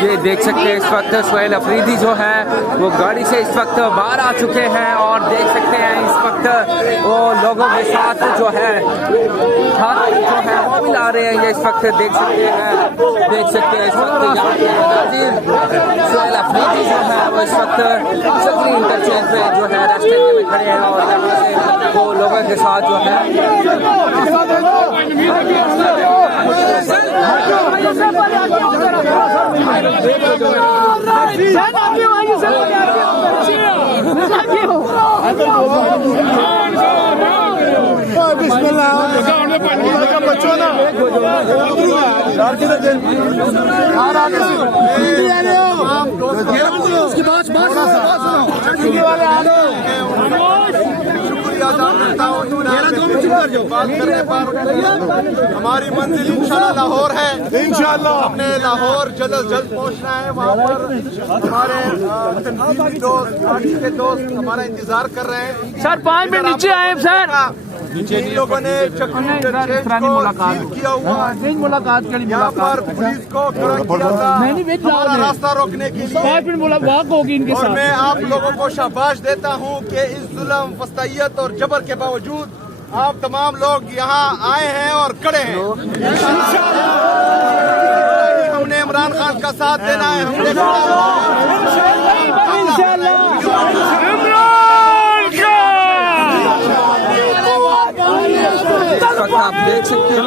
ये देख सकते हैं इस वक्त सुहेल अफरीदी जो है वो गाड़ी से इस वक्त बाहर आ चुके हैं और देख सकते हैं इस वक्त वो लोगों के साथ जो है जो है वो भी ला रहे हैं। ये इस वक्त देख सकते हैं इस वक्त यहाँ पे सुहेल अफरीदी जो है वो इस वक्त चक्री इंटरचेंज पे जो है रेस्ट एरिया में खड़े हैं और यहाँ से वो लोगों के साथ जो है बात करने पर हमारी मंजिल इंशाल्लाह लाहौर है। इंशाल्लाह हमने लाहौर जल्द अज जल्द पहुंचना है। वहाँ पर हमारे तंजीमी दोस्त पार्टी के दोस्त हमारा इंतजार कर रहे हैं। सर 5 मिनट नीचे आए सर। इन लोगों ने चक्री इंटरचेंज को सील किया हुआ है। मुलाकात के लिए यहाँ पर पुलिस को खड़ा किया था हमारा रास्ता रोकने के लिए। 5 मिनट मुलाकात होगी इनके और साथ। मैं आप लोगों को शाबाश देता हूँ कि इस जुल्म, फस्तायत और जबर के बावजूद आप तमाम लोग यहाँ आए हैं और खड़े हैं। हमने इमरान खान का साथ देना है। हमने आप देख सकते हैं।